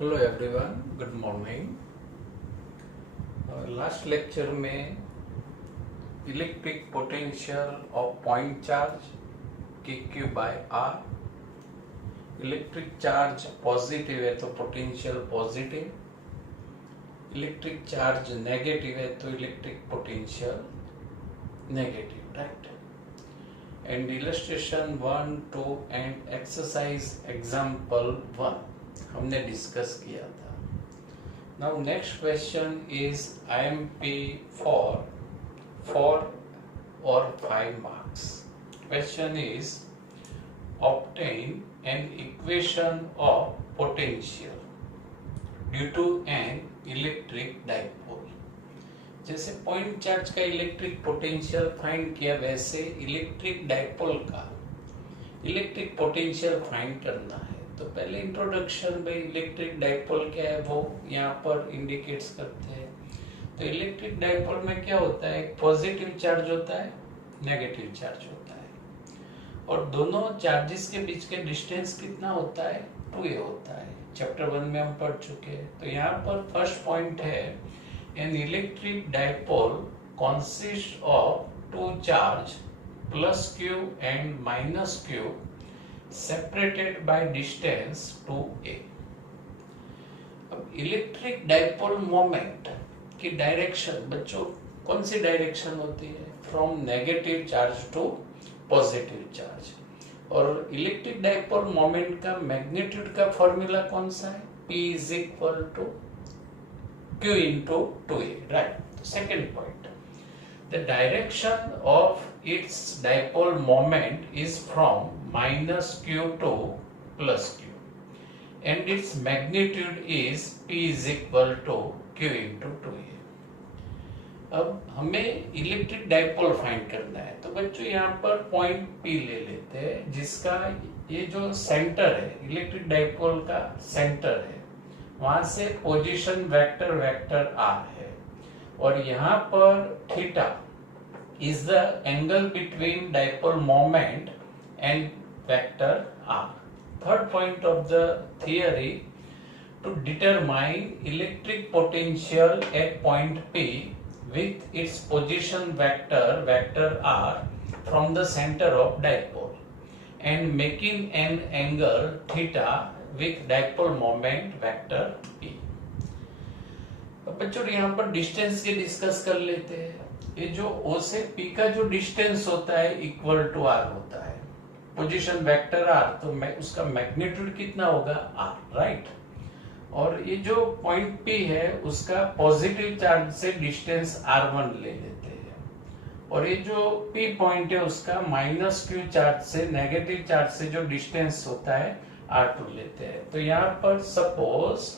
Hello everyone, good morning. Last lecture में electric potential of point charge के Q by R. Electric charge positive है तो potential positive, electric charge negative है तो electric potential negative, right. And illustration 1, 2 and exercise example 1 हमने discuss किया था। Now next question is IMP for 4 or 5 marks. Question is obtain an equation of potential due to an electric dipole. जैसे point charge का electric potential find किया, वैसे electric dipole का electric potential find करना है। तो पहले इंट्रोडक्शन में इलेक्ट्रिक डाइपोल क्या है वो यहाँ पर इंडिकेट्स करते हैं। तो इलेक्ट्रिक डाइपोल में क्या होता है, पॉजिटिव चार्ज होता है, नेगेटिव चार्ज होता है, और दोनों चार्जेस के बीच के डिस्टेंस कितना होता है, 2a होता है। चैप्टर 1 में हम पढ़ चुके हैं। तो यहाँ पर फर्स्ट पॉइंट है, an electric dipole consist of 2 charge plus q and minus q separated by distance 2a। अब इलेक्ट्रिक डाइपोल मोमेंट की डायरेक्शन बच्चों कौन सी डायरेक्शन होती है, from negative charge to positive charge. और इलेक्ट्रिक डाइपोल मोमेंट का मैग्नीट्यूड का फॉर्मूला कौन सा है, P is equal to Q into 2a, right. Second point, the direction of its dipole moment is from minus q to plus q and its magnitude is P is equal to Q into 2a। अब हमें electric dipole find करना है। तो बच्चों यहाँ पर point P ले लेते हैं, जिसका ये जो सेंटर है, इलेक्ट्रिक डाइपोल का सेंटर है, वहां से पोजीशन वेक्टर वेक्टर R है, और यहाँ पर theta is the angle between dipole moment and vector r। Third point of the theory, to determine electric potential at point P with its position vector vector r from the center of dipole and making an angle theta with dipole moment vector P। बच्चों यहाँ पर distance के discuss कर लेते हैं। ये जो O से P का जो डिस्टेंस होता है इक्वल टू R होता है, पोजीशन वेक्टर R, तो उसका मैग्नीट्यूड कितना होगा R, राइट। और ये जो पॉइंट P है उसका पॉजिटिव चार्ज से डिस्टेंस R1 ले लेते हैं, और ये जो P पॉइंट है उसका माइनस Q चार्ज से, नेगेटिव चार्ज से जो डिस्टेंस होता है R2 लेते हैं। तो यहाँ पर suppose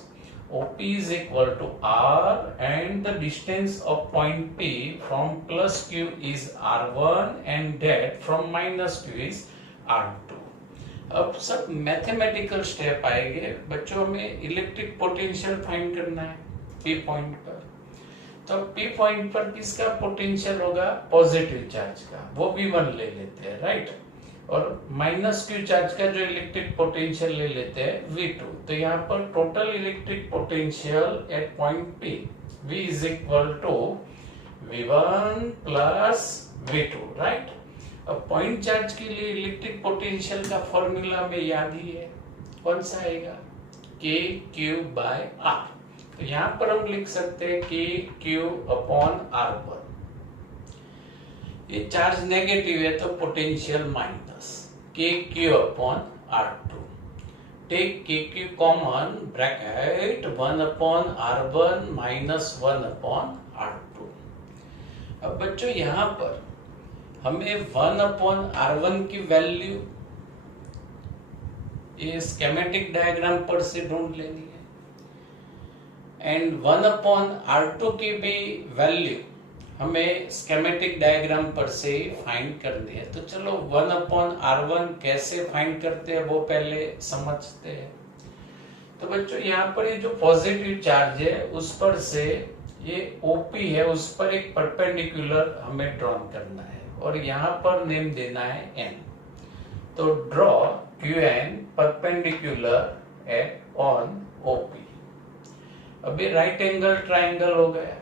OP is equal to R and the distance of point P from plus Q is R1 and that from minus Q is R2। अब सब मैथमेटिकल स्टेप आएंगे बच्चों में। इलेक्ट्रिक पोटेंशियल फाइंड करना है P पॉइंट पर। तो P point पर किसका पोटेंशियल होगा, पॉजिटिव चार्ज का, वो V1 ले लेते हैं, राइट। और माइनस Q चार्ज का जो इलेक्ट्रिक पोटेंशियल ले लेते हैं V2। तो यहाँ पर total electric potential at point P V is equal to V1 plus V2, right. अब पॉइंट चार्ज के लिए इलेक्ट्रिक पोटेंशियल का फॉर्मूला में याद ही है, कौन सा आएगा, K Q by R। तो यहाँ पर हम लिख सकते हैं K Q upon R1। ये चार्ज नेगेटिव है तो potential minus K Q upon R2। Take K Q common, bracket 1 upon R1 minus 1 upon R2। अब बच्चों यहाँ पर हमें 1 upon R1 की वैल्यू ये स्कीमेटिक डायग्राम पर से ढूंढ लेनी है, एंड 1 upon R2 की भी वैल्यू हमें स्कीमेटिक डायग्राम पर से फाइंड करनी है। तो चलो 1 upon R1 कैसे फाइंड करते हैं वो पहले समझते हैं। तो बच्चों यहाँ पर ये जो पॉजिटिव चार्ज है उस पर से ये OP है, उस पर एक परपेंडिकुलर हमें ड्रॉन करना है, और यहाँ पर नेम देना है N। तो draw QN perpendicular on OP। अब ये राइट एंगल ट्राइंगल हो गया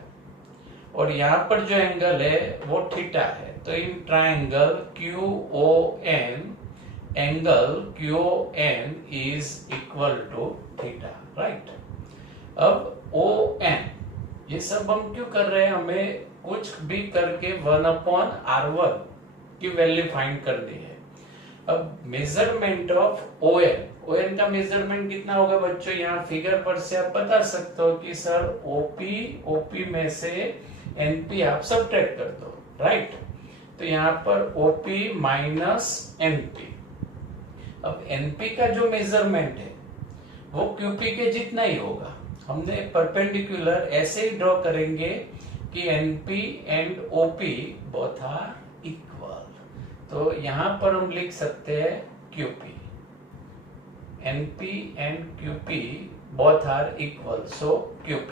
और यहाँ पर जो एंगल है वो थीटा है। तो in triangle QON, angle QON is equal to theta, right. अब ON, ये सब हम क्यों कर रहे हैं? हमें कुछ भी करके 1/R1 की वैल्यू फाइंड करनी है। अब मेजरमेंट ऑफ ON का मेजरमेंट कितना होगा बच्चों? यहाँ फिगर पर से आप बता सकते हो कि सर OP में से NP आप सब्ट्रैक्ट कर दो, राइट। तो यहाँ पर OP माइनस NP। अब NP का जो मेजरमेंट है वो QP के जितना ही होगा। हमने परपेंडिकुलर ऐसे ही ड्रॉ करेंगे कि NP and OP both are equal. तो यहाँ पर हम लिख सकते हैं QP, NP and QP both are equal, so QP।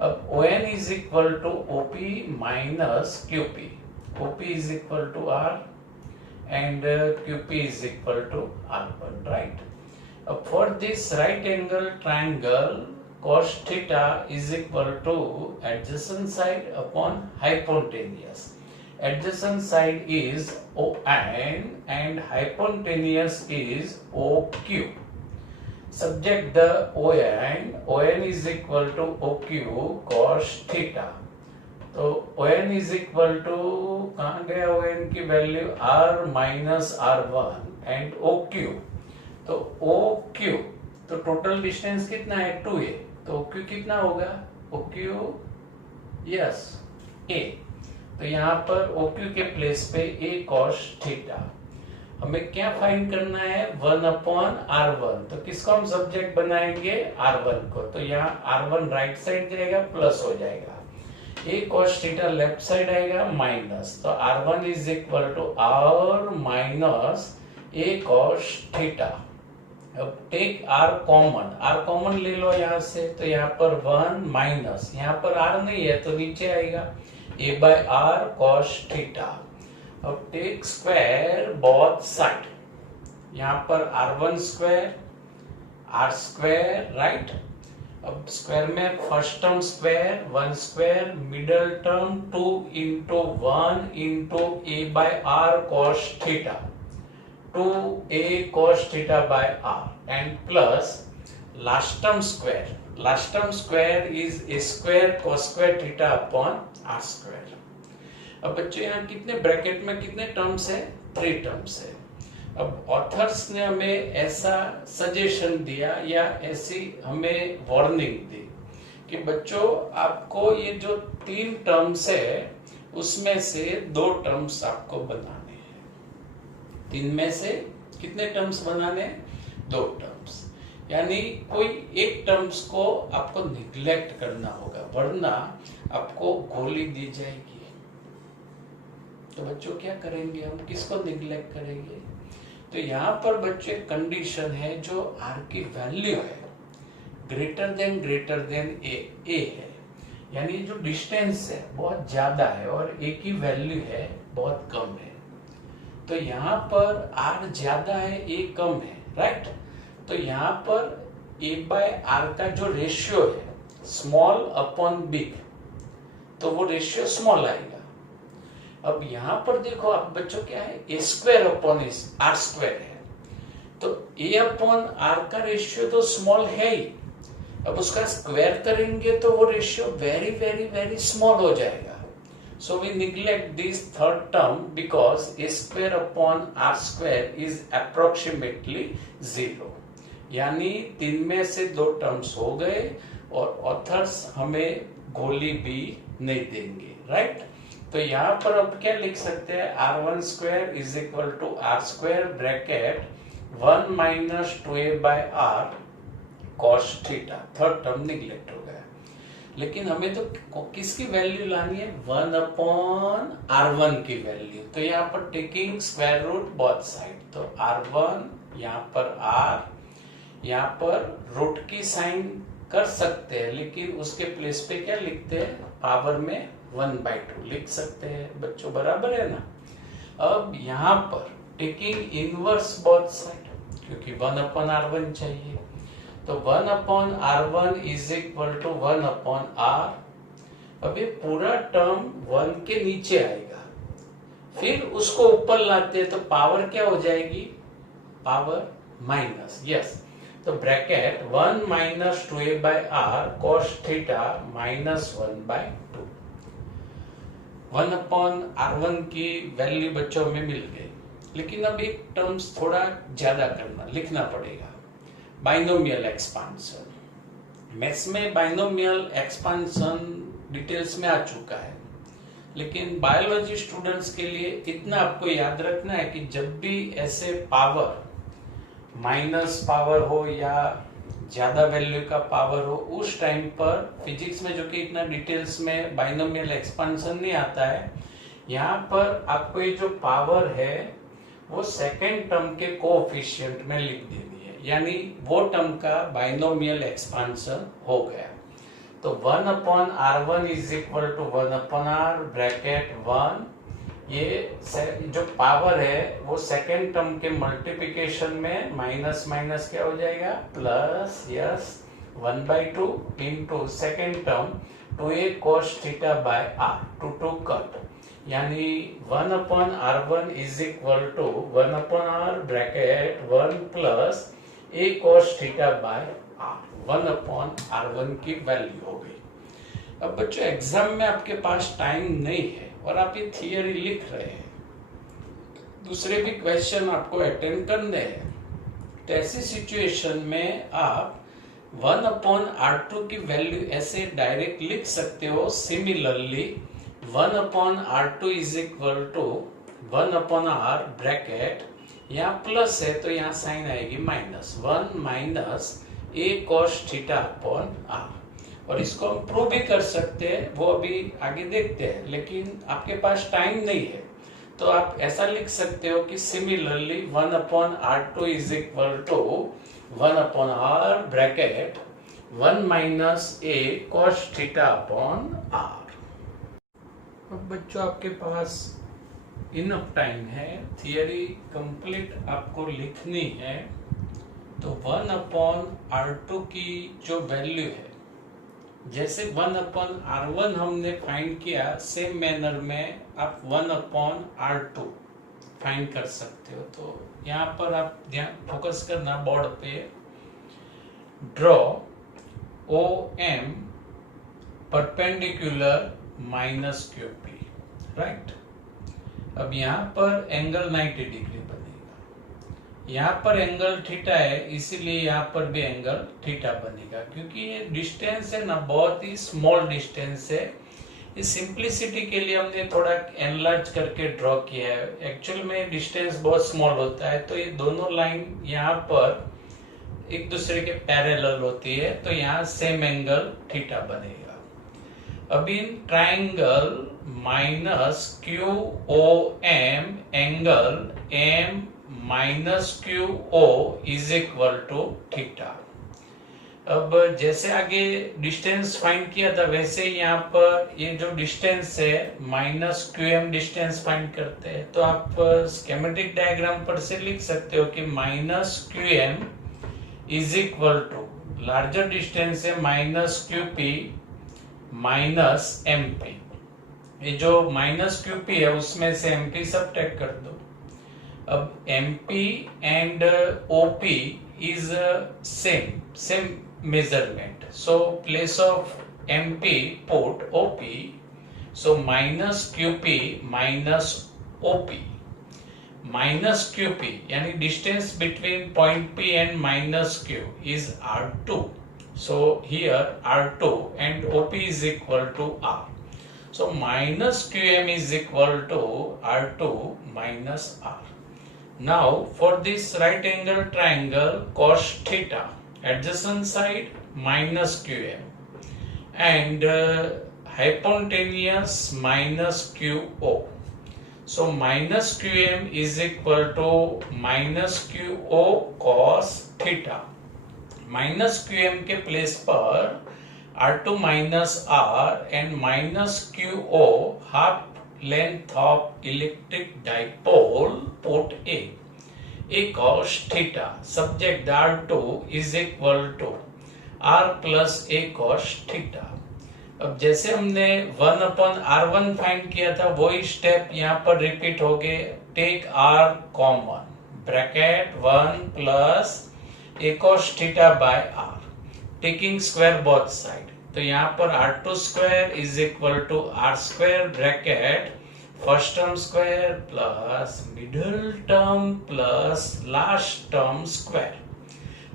अब ON is equal to OP minus QP, OP is equal to R and QP is equal to R1, right? For this right angle triangle, cos theta is equal to adjacent side upon hypotenuse. Adjacent side is ON and hypotenuse is OQ. Subject the ON is equal to OQ cos theta. तो ON is equal to, कहाँ गया ON की value? R minus R1 and OQ। तो OQ, तो total distance कितना है? 2a। तो OQ कितना होगा? OQ yes A। तो यहाँ पर OQ के प्लेस पे A cos थीटा। हमें क्या फाइंड करना है? 1/R1। तो किसको हम सब्जेक्ट बनाएंगे? R1 को। तो यहाँ R1 राइट साइड जाएगा, प्लस हो जाएगा। A cos theta left side आएगा, माइनस। तो R1 is equal to R minus A cos theta. अब टेक R कॉमन ले लो यहाँ से। तो यहाँ पर 1 माइनस, यहाँ पर R नहीं है तो नीचे आएगा A/R cos थीटा। अब टेक स्क्वायर बोथ साइड, यहाँ पर R1 square R square, right. अब स्क्वायर में first term square 1 square, middle term 2 into 1 into A/R cos theta, 2A cos theta by R and plus last term square is A square cos square theta upon R square. अब बच्चों यहाँ कितने bracket में कितने terms है? 3 terms है। अब authors ने हमें ऐसा सजेशन दिया या ऐसी हमें वार्निंग दी कि बच्चों आपको ये जो 3 टर्म्स है उसमें से 2 टर्म्स आपको बनाने हैं। 3 में से कितने टर्म्स बनाने हैं? 2 टर्म्स। यानी कोई एक टर्म्स को आपको निग्लेक्ट करना होगा, वरना आपको गोली दी जाएगी। तो बच्चों क्या करेंगे हम? किसको निग्लेक्ट करेंगे? तो यहाँ पर बच्चे कंडीशन है जो R की वैल्यू है ग्रेटर देन A है, यानी जो डिस्टेंस है बहुत ज्यादा है और A की वैल्यू है बहुत कम है। तो यहाँ पर R ज्यादा है, A कम है, राइट। तो यहाँ पर A/R का जो रेशियो है स्मॉल अपॉन बिग, तो वो रेशियो स्मॉल आएगा। अब यहाँ पर देखो आप बच्चों क्या है? A square upon R square है। तो A अपॉन R का रेशियो तो स्मॉल है ही, अब उसका स्क्वायर करेंगे तो वो ratio very very very small हो जाएगा। So we neglect this third term because A square upon R square is approximately 0। यानी 3 में से 2 टर्म्स हो गए और ऑथर्स हमें गोली भी नहीं देंगे, राइट। तो यहाँ पर अब क्या लिख सकते हैं? R1 square is equal to R square bracket 1 minus 2A/R cos theta. Third term neglect हो गया, लेकिन हमें तो किसकी वैल्यू लानी है? 1/R1 की वैल्यू। तो यहाँ पर taking square root both side, तो R1 यहाँ पर R, यहाँ पर रूट की साइन कर सकते हैं, लेकिन उसके प्लेस पे क्या लिखते हैं? पावर में 1/2 लिख सकते हैं बच्चों, बराबर है ना। अब यहाँ पर टेकिंग इनवर्स बोथ साइड, क्योंकि 1/R1 चाहिए, तो 1/R1 is equal to 1/R। अब ये पूरा टर्म 1 के नीचे आएगा, फिर उसको ऊपर लाते हैं तो पावर क्या हो जाएगी, पावर माइनस, यस। तो bracket 1 minus 2a/r cos theta minus 1/2। 1/R1 की वैल्यू बच्चों में मिल गई, लेकिन अब एक टर्म्स थोड़ा ज्यादा लिखना पड़ेगा, बाइनोमियल एक्सपांशन। मैथ्स में बाइनोमियल एक्सपांशन डिटेल्स में आ चुका है, लेकिन बायोलॉजी स्टूडेंट्स के लिए इतना आपको याद रखना है कि जब भी ऐसे पावर, माइनस पावर हो या ज्यादा वैल्यू का पावर हो, उस टाइम पर फिजिक्स में, जो कि इतना डिटेल्स में बाइनोमियल एक्सपांशन नहीं आता है, यहाँ पर आपको ये जो पावर है वो सेकेंड टर्म के कोएफिशिएंट में लिख देनी है, यानी वो टर्म का बाइनोमियल एक्सपांशन हो गया। तो 1/R1 is equal to 1/R bracket 1, ये जो पावर है वो सेकेंड टर्म के मल्टीप्लिकेशन में माइनस माइनस क्या हो जाएगा, plus, yes, 1/2 into second term 2a cos theta by r, 2 cut, यानी 1/R1 is equal to 1/R bracket 1 plus a cos theta by r, 1/R1 की वैल्यू हो गई। अब बच्चों एग्जाम में आपके पास टाइम नहीं है और आप ये थियरी लिख रहे हैं, दूसरे भी क्वेश्चन आपको अटेंड करने हैं, तो ऐसी सिचुएशन में आप 1/R2 की वैल्यू ऐसे डायरेक्ट लिख सकते हो। Similarly 1/R2 is equal to 1/R bracket, यहाँ प्लस है तो यहाँ साइन आएगी minus, 1 minus a cos theta upon r। और इसको हम प्रूव भी कर सकते हैं, वो अभी आगे देखते हैं, लेकिन आपके पास टाइम नहीं है, तो आप ऐसा लिख सकते हो कि similarly 1/R2 is equal to 1/R bracket 1 minus a cos theta upon r। अब बच्चों आपके पास इनफ टाइम है, थियरी कंप्लीट आपको लिखनी है। तो 1/R2 की जो वैल्यू है, जैसे 1/R1 हमने फाइंड किया, सेम मैनर में आप 1/R2 फाइंड कर सकते हो। तो यहाँ पर आप ध्यान फोकस करना बोर्ड पे, draw OM perpendicular minus QP, right. अब यहाँ पर एंगल 90 डिग्री बनेगा, यहाँ पर एंगल थीटा है, इसीलिए यहाँ पर भी एंगल थीटा बनेगा, क्योंकि ये डिस्टेंस है ना, बहुत ही स्मॉल डिस्टेंस है। इस सिंप्लिसिटी के लिए हमने थोड़ा एनलार्ज करके ड्रॉ किया है, एक्चुअल में डिस्टेंस बहुत स्मॉल होता है। तो ये दोनों लाइन यहाँ पर एक दूसरे के पैरेलल होती है, तो यहाँ सेम एंगल थीटा बनेगा। अब in triangle minus QOM angle M minus QO is equal to theta. अब जैसे आगे डिस्टेंस फाइंड किया था, वैसे यहाँ पर ये जो डिस्टेंस है माइनस QM डिस्टेंस फाइंड करते हैं, तो आप स्कीमेटिक डायग्राम पर से लिख सकते हो कि minus QM is equal to, larger distance है माइनस QP माइनस MP। ये जो माइनस QP है उसमें से MP सब्ट्रैक्ट कर दो। अब MP and OP is same measurement, so place of MP put OP, so minus QP minus OP, minus QP यानी distance between point P and minus Q is R2, so here R2 and OP is equal to R, so minus QM is equal to R2 minus R. Now for this right angle triangle cos theta, adjacent side minus QM and hypotenuse minus QO, so minus QM is equal to minus QO cos theta। Minus QM के place पर R2 minus R and minus QO half length of electric dipole put A a cos theta subject R2 is equal to R plus a cos theta. अब जैसे हमने 1/R1 find किया था वही step यहाँ पर रिपीट हो गए। Take R common, bracket 1 plus a cos theta by R, taking square both side. तो यहाँ पर R2 square is equal to R square bracket first term square plus middle term plus last term square.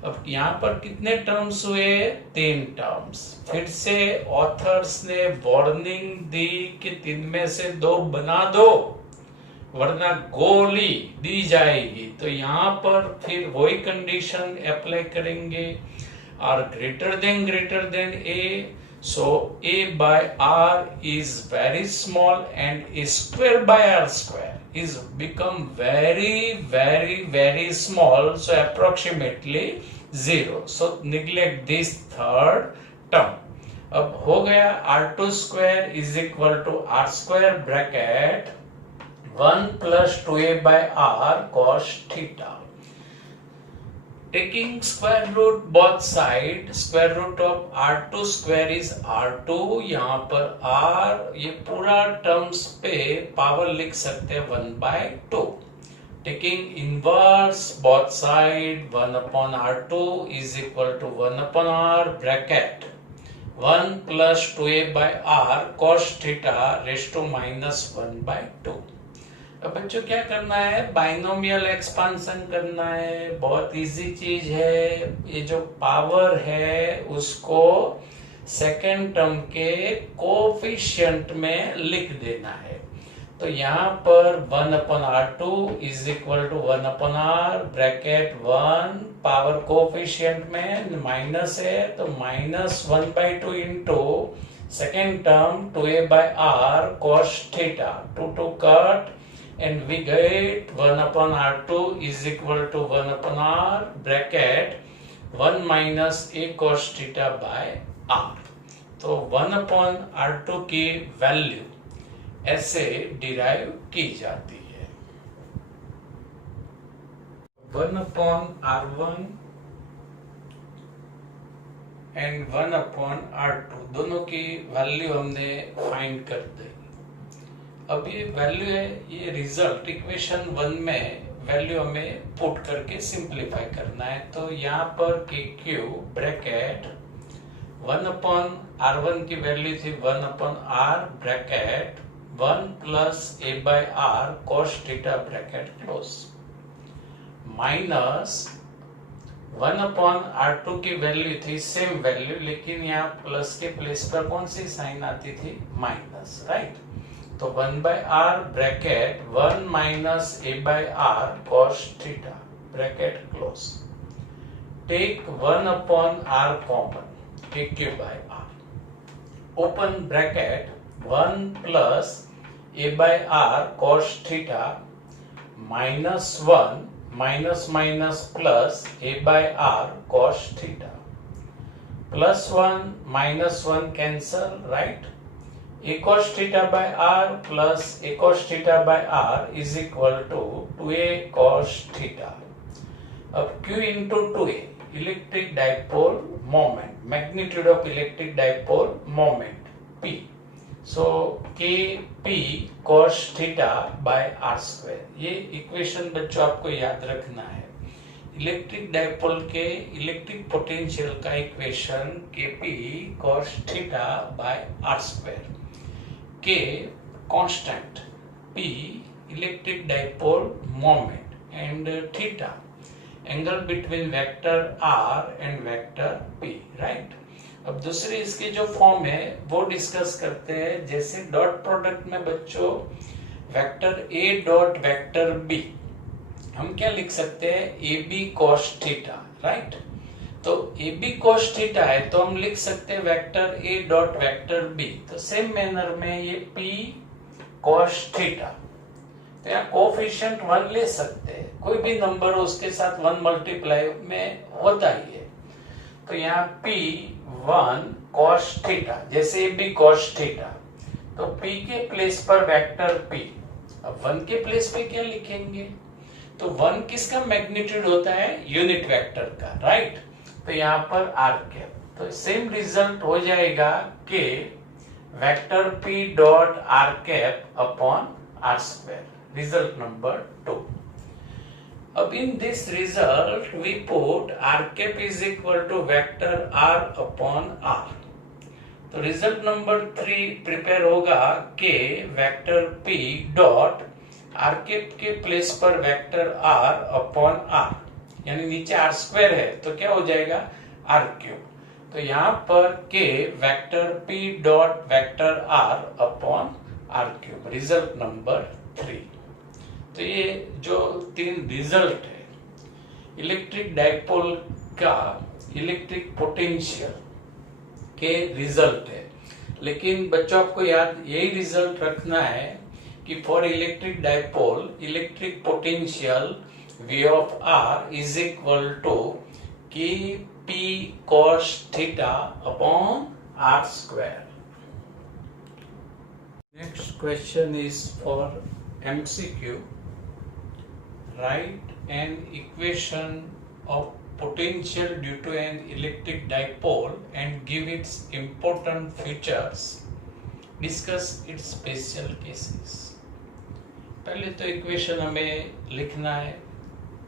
अब यहाँ पर कितने terms हुए? 3 terms. फिर से ऑथर्स ने वार्निंग दी कि 3 में से 2 बना दो वरना गोली दी जाएगी। तो यहाँ पर फिर वही कंडीशन अप्लाई करेंगे, R greater than A, so A by R is very small and A square by R square is become very small, so approximately 0. So neglect this third term. अब हो गया R2 square is equal to R square bracket 1 plus 2A by R cos theta. Taking square root both side, square root of R2 square is R2, यहाँ पर R ये पूरा terms पे power लिख सकते हैं 1/2। Taking inverse both side 1/R2 is equal to 1/R bracket 1 plus 2A by R cos theta raised to -1/2। अब बच्चों क्या करना है? बाइनोमियल एक्सपांशन करना है। बहुत इजी चीज है। ये जो पावर है उसको सेकेंड टर्म के कोफिशिएंट में लिख देना है। तो यहाँ पर 1/R2 is equal to 1/R bracket 1 power coefficient में माइनस है तो -1/2 into second term 2A by R cos theta, 2 cut and we get 1/R2 is equal to 1/R bracket 1 minus A cos theta by R। तो 1/R2 की value ऐसे derive की जाती है। 1/R1 and 1/R2 दोनों की वैल्यू हमने find कर दी। अब ये वैल्यू है, ये रिजल्ट इक्वेशन 1 में वैल्यू हमें पुट करके सिंप्लीफाई करना है। तो यहाँ पर KQ ब्रैकेट 1/R1 की वैल्यू थी 1/R bracket 1 plus A by R cos theta bracket close minus 1/R2 की वैल्यू थी सेम वैल्यू, लेकिन यहाँ प्लस के प्लेस पर कौन सी साइन आती थी? Minus, right. तो 1/R bracket 1 minus A by R cos theta bracket close. Take 1/R common, KQ by R, open bracket 1 plus A by R cos theta -1 minus plus A by R cos theta, +1 -1 cancel, right? A cos theta by R plus A cos theta by R is equal to 2A cos theta. अब Q into 2A electric dipole moment, magnitude of electric dipole moment P. So Kp cos theta by R square। ये equation बच्चों आपको याद रखना है। Electric dipole के electric potential का equation Kp cos theta by R square। K constant, P electric dipole moment and theta angle between vector R and vector P, right? अब दूसरी इसकी जो फॉर्म है वो डिस्कस करते हैं। जैसे डॉट प्रोडक्ट में बच्चों vector A dot vector B हम क्या लिख सकते हैं? AB cos theta, right? तो AB cos थीटा है तो हम लिख सकते हैं vector A dot vector B। तो सेम मैनर में ये P cos थीटा, तो यहाँ कोफिशिएंट 1 ले सकते हैं, कोई भी नंबर हो उसके साथ 1 मल्टीप्लाई में होता ही है। तो यहाँ P1 cos थीटा, जैसे AB cos थीटा, तो P के प्लेस पर वेक्टर P, अब 1 के प्लेस पे क्या लिखेंगे? तो 1 किसका मैग्नीट्यूड होता है? यूनिट वेक्टर का, राइट। तो यहाँ पर आर कैप, तो सेम रिजल्ट हो जाएगा कि vector P dot R cap upon R square, result number 2। अब in this result we put r cap is equal to vector r upon r। तो रिजल्ट नंबर 3 प्रिपेयर होगा कि vector p dot r cap के place पर vector r upon r, यानी नीचे r square है तो क्या हो जाएगा? r cube. तो यहाँ पर k vector p dot vector r upon r cube, result number 3। तो ये जो 3 रिजल्ट है इलेक्ट्रिक डाइपोल का इलेक्ट्रिक पोटेंशियल के रिजल्ट है। लेकिन बच्चों आपको याद यही रिजल्ट रखना है कि for electric dipole electric potential V of R is equal to K P cos theta upon R square. Next question is for MCQ। Write an equation of potential due to an electric dipole and give its important features. Discuss its special cases. पहले तो equation हमें लिखना है।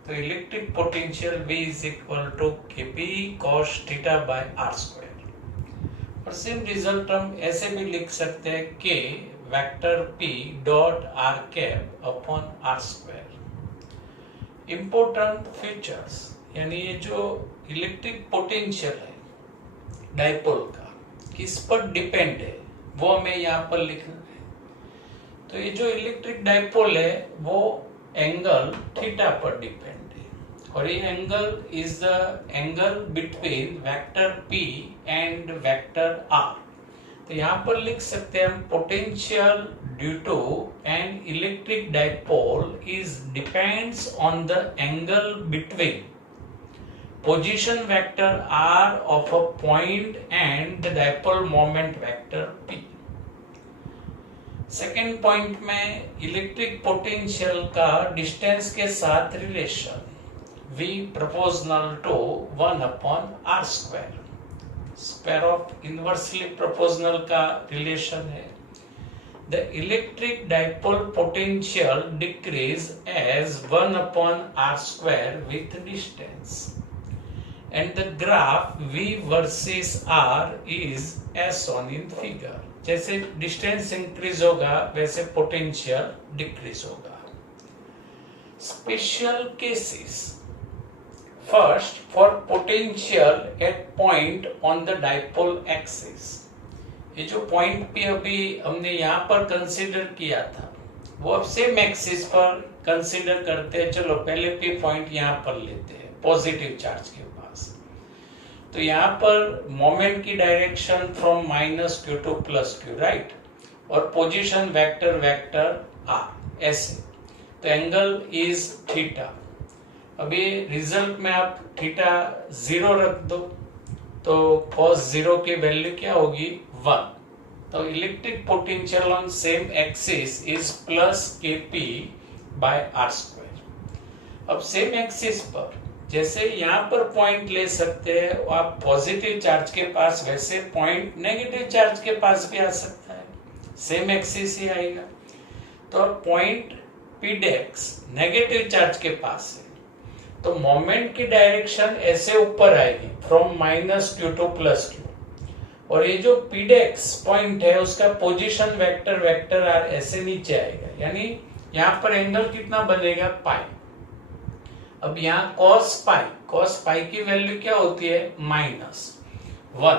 तो electric potential V is equal to Kp cos theta by R square. और same result हम ऐसे भी लिख सकते हैं कि vector P dot R cap upon R square. Important features, यानी ये जो इलेक्ट्रिक पोटेंशियल है डाइपोल का किस पर डिपेंड है वो हमें यहाँ पर लिखना है। तो ये जो इलेक्ट्रिक डाइपोल है वो एंगल थीटा पर डिपेंड है, और ये angle is the angle between vector P and vector R। तो यहाँ पर लिख सकते हैं हम potential due to an electric dipole is depends on the angle between position vector R of a point and the dipole moment vector P। Second point में electric potential का distance के साथ relation V proportional to 1 upon R square, square of inversely proportional का relation है। The electric dipole potential decrease as 1 upon r square with distance, and the graph V versus R is as shown in figure। जैसे distance increase होगा वैसे potential decrease होगा। Special cases, first for potential at point on the dipole axis. ये जो point पे अभी हमने यहाँ पर कंसीडर किया था वो अब सेम एक्सिस पर कंसीडर करते हैं। चलो पहले पे पॉइंट यहाँ पर लेते हैं पॉजिटिव चार्ज के पास। तो यहाँ पर मोमेंट की direction from minus Q two plus Q, right, और पोजीशन वेक्टर वेक्टर आर ऐसे। तो एंगल इज थीटा। अभी रिजल्ट में आप थीटा 0 रख दो तो cos 0 की वैल्यू क्या होगी? 1। तो electric potential on same axis is plus Kp by R square. अब सेम एक्सिस पर जैसे यहाँ पर पॉइंट ले सकते हैं आप पॉजिटिव चार्ज के पास, वैसे पॉइंट नेगेटिव चार्ज के पास भी आ सकता है, सेम एक्सिस ही आएगा। तो पॉइंट Pdex नेगेटिव चार्ज के पास है तो मोमेंट की डायरेक्शन ऐसे ऊपर आएगी from minus Q two plus Q, और ये जो Pdex पॉइंट है उसका पोजीशन वेक्टर वेक्टर आर ऐसे नीचे आएगा, यानी यहाँ पर एंगल कितना बनेगा? पाई। अब यहाँ cos पाई की वैल्यू क्या होती है? -1।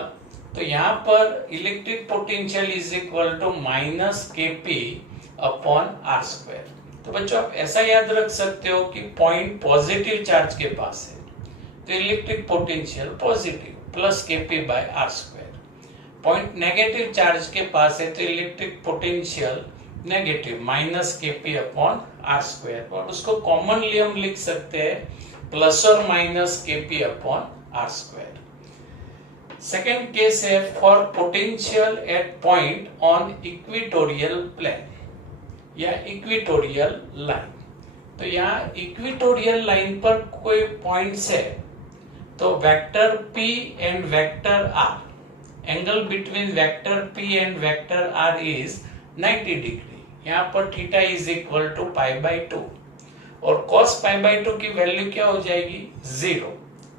तो यहाँ पर electric potential is equal to minus Kp upon R square. तो बच्चों आप ऐसा याद रख सकते हो कि पॉइंट पॉजिटिव चार्ज के पास है तो electric potential positive plus Kp by R square. Point negative charge के पास है तो electric potential negative minus Kp upon R square, और उसको कॉमनली हम लिख सकते हैं प्लस और minus Kp upon R square. Second case है for potential at point on equatorial plane या इक्वेटोरियल लाइन। तो यहाँ इक्वेटोरियल लाइन पर कोई पॉइंट्स है तो vector P and vector R, angle between vector P and vector R is 90 degree. यहाँ पर थीटा इज इक्वल टू π/2 और cos π/2 की वैल्यू क्या हो जाएगी 0,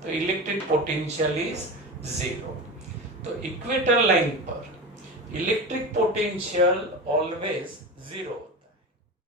तो इलेक्ट्रिक पोटेंशियल इज 0। तो इक्वेटर लाइन पर इलेक्ट्रिक पोटेंशियल ऑलवेज 0।